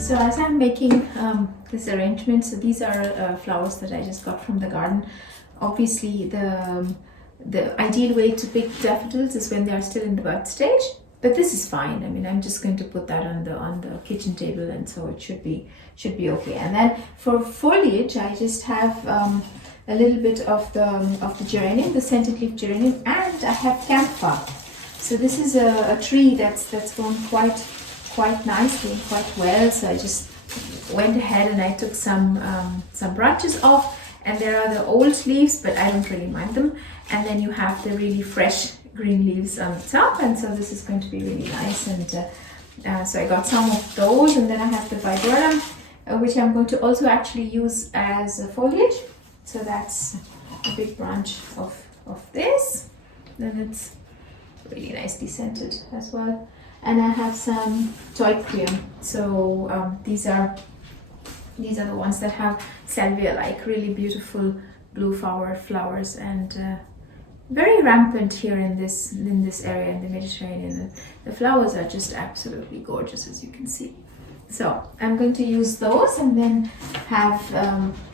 So as I'm making this arrangement, so these are flowers that I just got from the garden. Obviously the ideal way to pick daffodils is when they are still in the bud stage, but this is fine. I mean, I'm just going to put that on the kitchen table, and so it should be okay. And then for foliage, I just have a little bit of the geranium, the scented leaf geranium, and I have camphor. So this is a tree that's grown quite nicely and quite well. So I just went ahead and I took some branches off, and there are the old leaves, but I don't really mind them. And then you have the really fresh green leaves on the top, and so this is going to be really nice. And so I got some of those, and then I have the viburnum, which I'm going to also actually use as a foliage. So that's a big branch of this. Then it's really nicely scented as well. And I have some toicrium. So these are the ones that have salvia-like, really beautiful blue flowers, and very rampant here in this area in the Mediterranean. The flowers are just absolutely gorgeous, as you can see. So I'm going to use those, and then have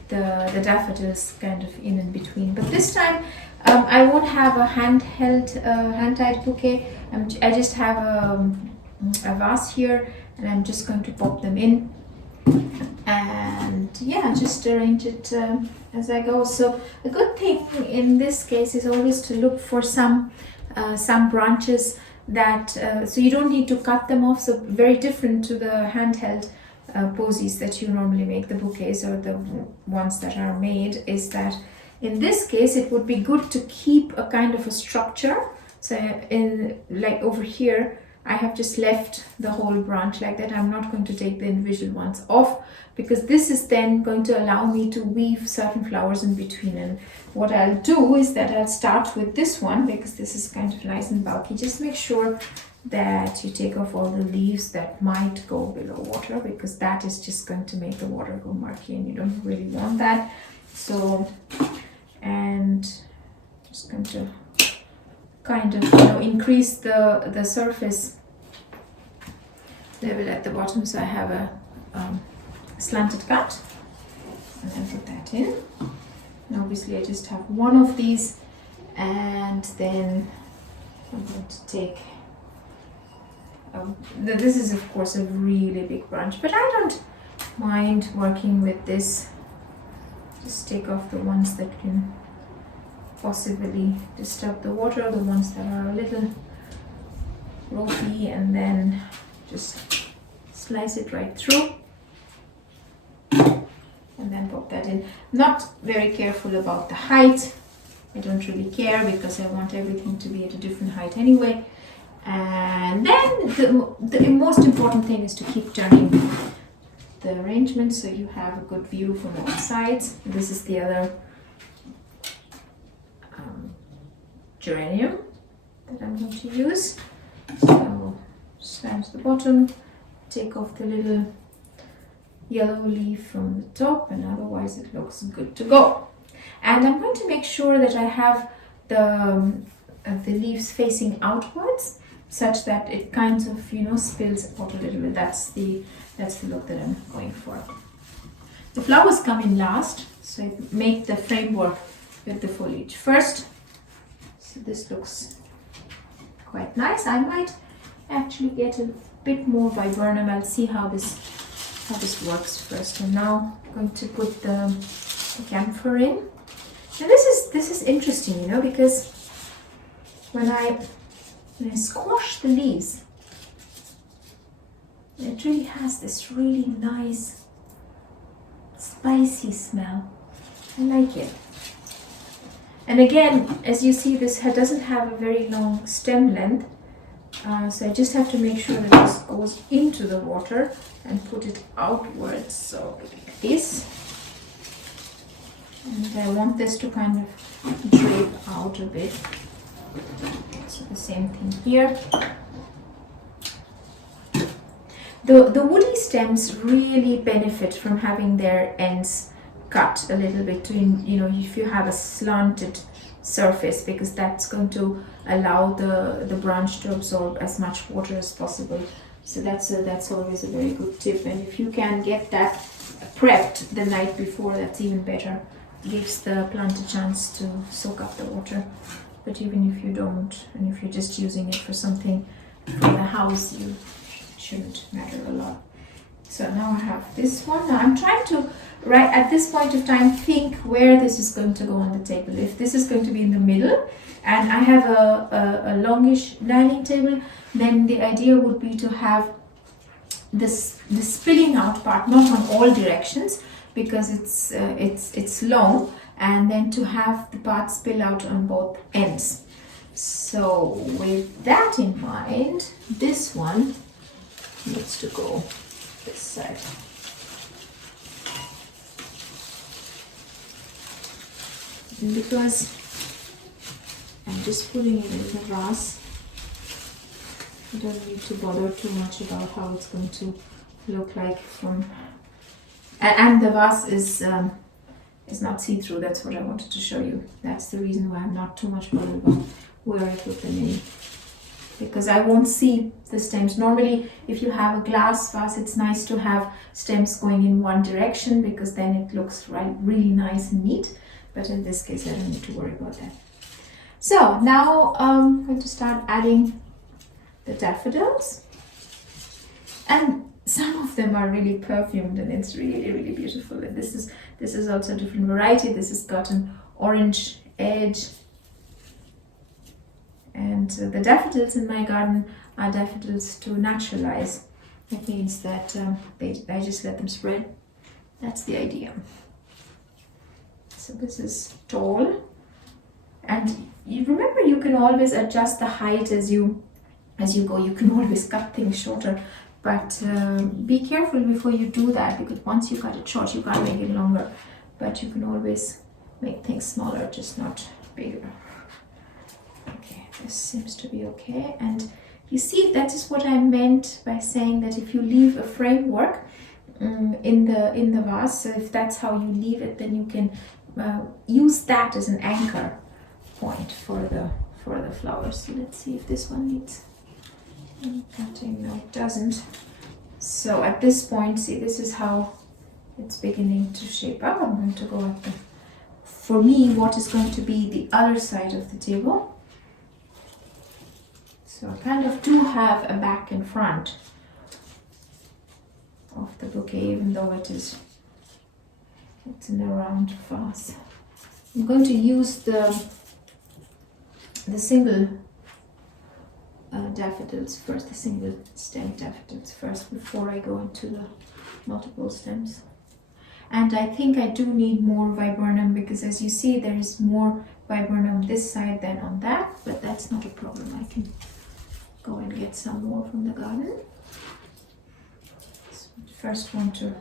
the daffodils kind of in between. But this time I won't have a hand-tied bouquet. I just have a vase here, and I'm just going to pop them in, and yeah, just arrange it as I go. So a good thing in this case is always to look for some branches that so you don't need to cut them off. So very different to the handheld posies that you normally make, the bouquets or the ones that are made, is that in this case it would be good to keep a kind of a structure. So in, like over here, I have just left the whole branch like that. I'm not going to take the individual ones off, because this is then going to allow me to weave certain flowers in between. And what I'll do is that I'll start with this one, because this is kind of nice and bulky. Just make sure that you take off all the leaves that might go below water, because that is just going to make the water go murky, and you don't really want that. So, and just going to kind of, increase the surface level at the bottom. So I have a slanted cut, and then put that in. And obviously I just have one of these, and then I'm going to take this is of course a really big branch, but I don't mind working with this. Just take off the ones that can possibly disturb the water, the ones that are a little ropey, and then just slice it right through, and then pop that in. Not very careful about the height. I don't really care, because I want everything to be at a different height anyway. And then the most important thing is to keep turning the arrangement so you have a good view from all sides. This is the other geranium that I'm going to use. So stamp the bottom, take off the little yellow leaf from the top, and otherwise it looks good to go. And I'm going to make sure that I have the leaves facing outwards, such that it kind of spills out a little bit. That's the look that I'm going for. The flowers come in last, so I make the framework with the foliage first. So this looks quite nice. I might actually get a bit more viburnum. I'll see how this works first. And now I'm going to put the camphor in. And this is interesting, because when I squash the leaves, it really has this really nice spicy smell. I like it. And again, as you see, this doesn't have a very long stem length, so I just have to make sure that this goes into the water and put it outwards, so like this. And I want this to kind of drape out a bit. So the same thing here. The woody stems really benefit from having their ends cut a little bit to, if you have a slanted surface, because that's going to allow the branch to absorb as much water as possible So that's always a very good tip. And if you can get that prepped the night before, that's even better. Gives the plant a chance to soak up the water. But even if you don't, and if you're just using it for something for the house, you shouldn't matter a lot. So now I have this one. Now I'm trying to, right at this point of time, think where this is going to go on the table. If this is going to be in the middle, and I have a longish dining table, then the idea would be to have the spilling out part not on all directions, because it's long, and then to have the part spill out on both ends. So with that in mind, this one needs to go this side. And because I'm just putting it in the vase, I don't need to bother too much about how it's going to look like from, and the vase is not see-through. That's what I wanted to show you. That's the reason why I'm not too much bothered about where I put them in, because I won't see the stems. Normally, if you have a glass vase, it's nice to have stems going in one direction, because then it looks really nice and neat. But in this case, I don't need to worry about that. So now I'm going to start adding the daffodils, and some of them are really perfumed, and it's really beautiful. And this is also a different variety. This has got an orange edge. And the daffodils in my garden are daffodils to naturalize. That means that I just let them spread. That's the idea. So this is tall. And you remember, you can always adjust the height as you go. You can always cut things shorter. But be careful before you do that, because once you cut it short, you can't make it longer. But you can always make things smaller, just not bigger. Okay, this seems to be okay. And you see, that is what I meant by saying that if you leave a framework in the vase, so if that's how you leave it, then you can use that as an anchor point for the flowers. So let's see if this one needs cutting. No, it doesn't. So at this point, see, this is how it's beginning to shape up. I'm going to go at the, for me, what is going to be the other side of the table. So I kind of do have a back and front of the bouquet, even though it's in a round vase. I'm going to use the single daffodils first, the single stem daffodils first, before I go into the multiple stems. And I think I do need more viburnum, because as you see, there is more viburnum this side than on that, but that's not a problem. I can go and get some more from the garden. So first want to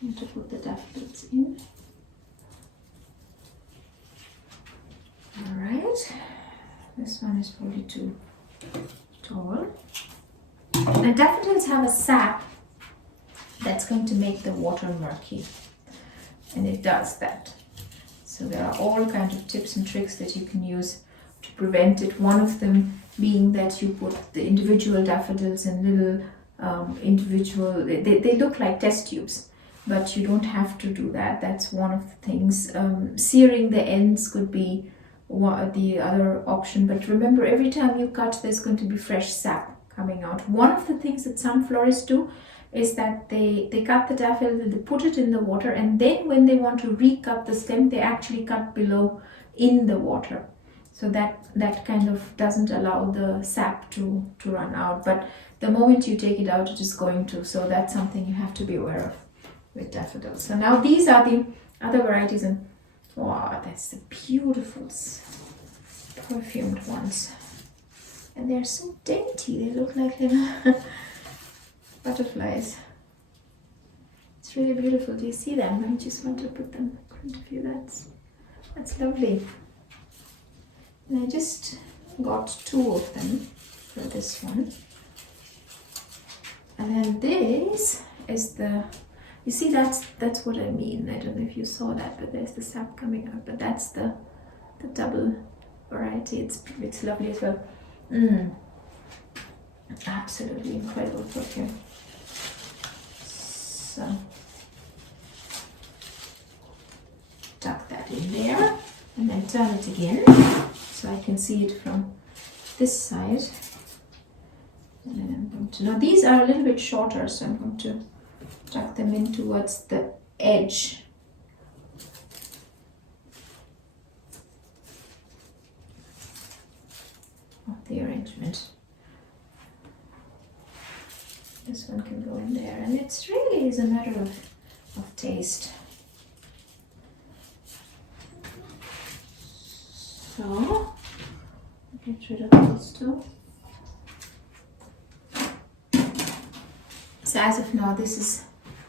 put the daffodils in. All right, this one is probably too tall. The daffodils have a sap that's going to make the water murky, and it does that. So there are all kinds of tips and tricks that you can use to prevent it. One of them being that you put the individual daffodils in little they look like test tubes, but you don't have to do that. That's one of the things. Searing the ends could be the other option, but remember, every time you cut, there's going to be fresh sap coming out. One of the things that some florists do is that they cut the daffodil, they put it in the water, and then when they want to recut the stem, they actually cut below in the water. So that kind of doesn't allow the sap to run out. But the moment you take it out, it is going to. So that's something you have to be aware of with daffodils. So now these are the other varieties, and wow, that's the beautiful perfumed ones. And they're so dainty. They look like little butterflies. It's really beautiful. Do you see them? I just want to put them in front of you. That's lovely. And I just got 2 of them for this one. And then this is you see, that's what I mean. I don't know if you saw that, but there's the sap coming out. But that's the double variety. It's lovely as well. Absolutely incredible perfume. So tuck that in there and then turn it again so I can see it from this side. And then I'm going to, now these are a little bit shorter, so I'm going to tuck them in towards the edge. Of the arrangement. This one can go in there, and it's really is a matter of taste. So get rid of those two. So as of now, this is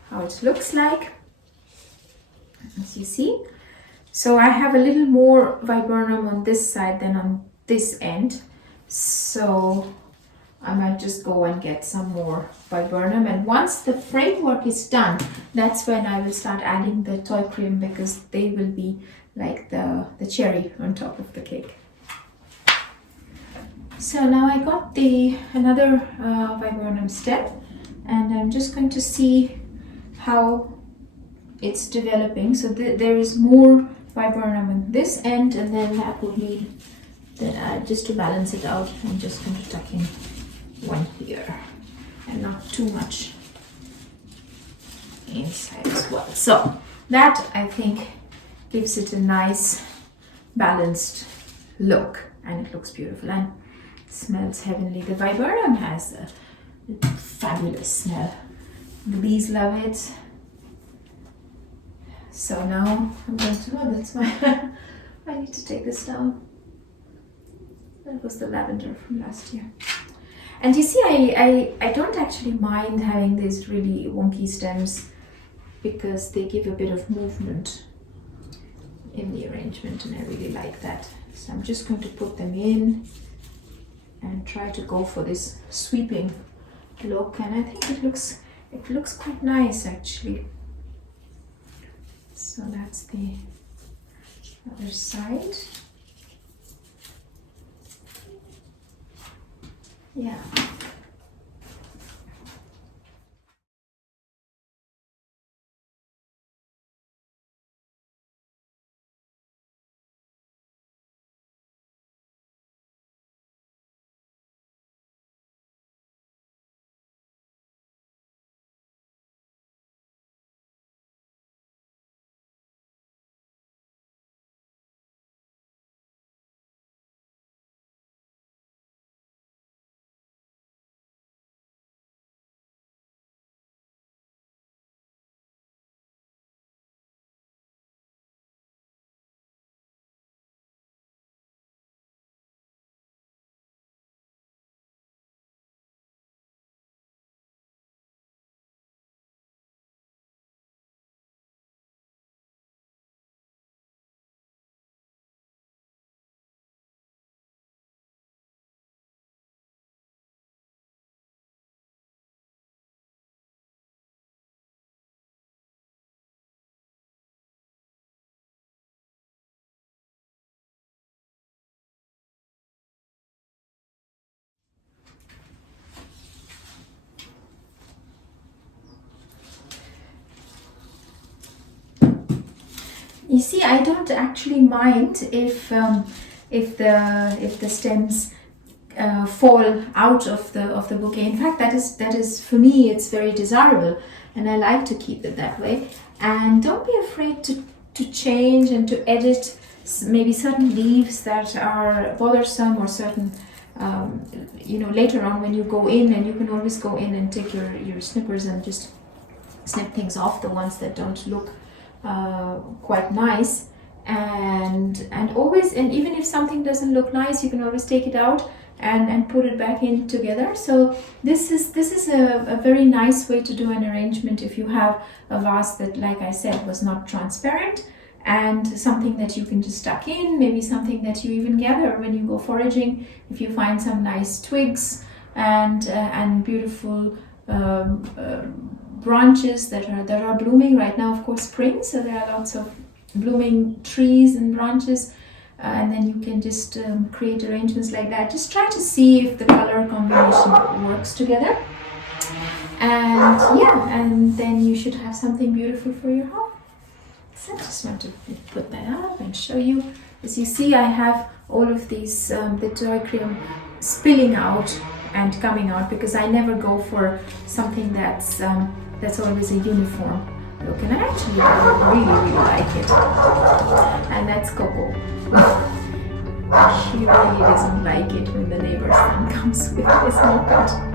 how it looks like, as you see. So I have a little more viburnum on this side than on this end. So I might just go and get some more viburnum, and once the framework is done, that's when I will start adding the toy cream, because they will be like the cherry on top of the cake. So now I got another viburnum stem, and I'm just going to see how it's developing. So there is more viburnum on this end, and then that will mean that just to balance it out, I'm just going to tuck in one here and not too much inside as well. So that, I think, gives it a nice balanced look, and it looks beautiful and smells heavenly. The viburnum has a fabulous smell. The bees love it. So now I'm going to, oh, that's my I need to take this down. That was the lavender from last year. And you see, I don't actually mind having these really wonky stems, because they give a bit of movement in the arrangement, and I really like that. So I'm just going to put them in and try to go for this sweeping look, and I think it looks quite nice actually. So that's the other side. Yeah. You see, I don't actually mind if the stems fall out of the bouquet. In fact, that is for me, it's very desirable, and I like to keep it that way. And don't be afraid to change and to edit maybe certain leaves that are bothersome, or certain later on when you go in, and you can always go in and take your snippers and just snip things off, the ones that don't look quite nice, and always, and even if something doesn't look nice, you can always take it out and put it back in together. So this is a very nice way to do an arrangement if you have a vase that, like I said, was not transparent, and something that you can just tuck in, maybe something that you even gather when you go foraging. If you find some nice twigs and beautiful branches that are blooming right now, of course spring, so there are lots of blooming trees and branches. and then you can just create arrangements like that. Just try to see if the color combination works together, and yeah, and then you should have something beautiful for your home. So I just want to put that up and show you. As you see, I have all of these the toy cream spilling out and coming out, because I never go for something that's always a uniform look, and I actually really like it. And that's Coco. She really doesn't like it when the neighbor's son comes with his moped.